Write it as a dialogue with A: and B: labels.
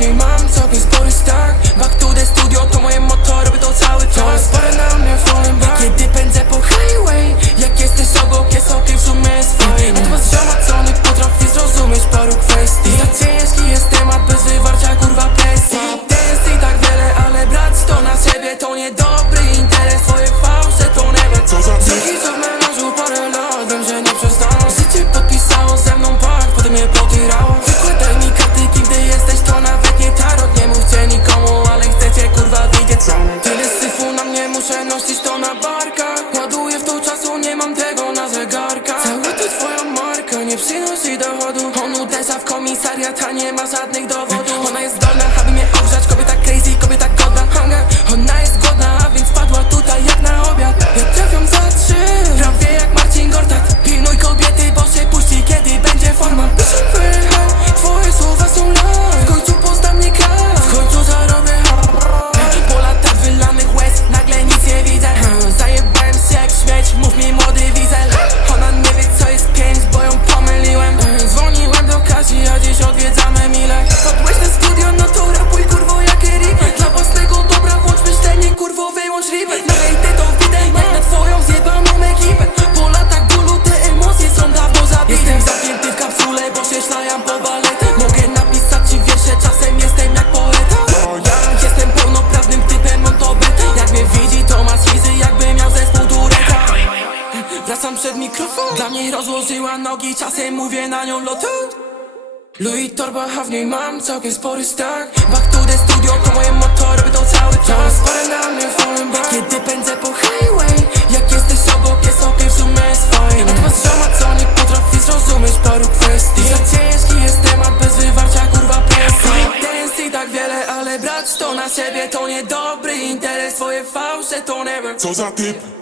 A: Name I'm Najwięcej dochodu. On uderza w komisariat, a nie ma żadnych dowodów. Ona jest zdolna Mogę napisać ci wiersze, czasem jestem jak poeta Jestem pełnoprawnym typem, mam to betę Jak mnie widzi, to ma schizy, jakby miał zespół Dureta Wracam przed mikrofon. Dla mnie rozłożyła nogi, czasem mówię na nią lotu Louis Torba, a w niej mam całkiem spory stack Back to the studio, to moje motory robię cały czas na siebie To niedobry interes, twoje fałsze to nie wiem
B: Co za typ?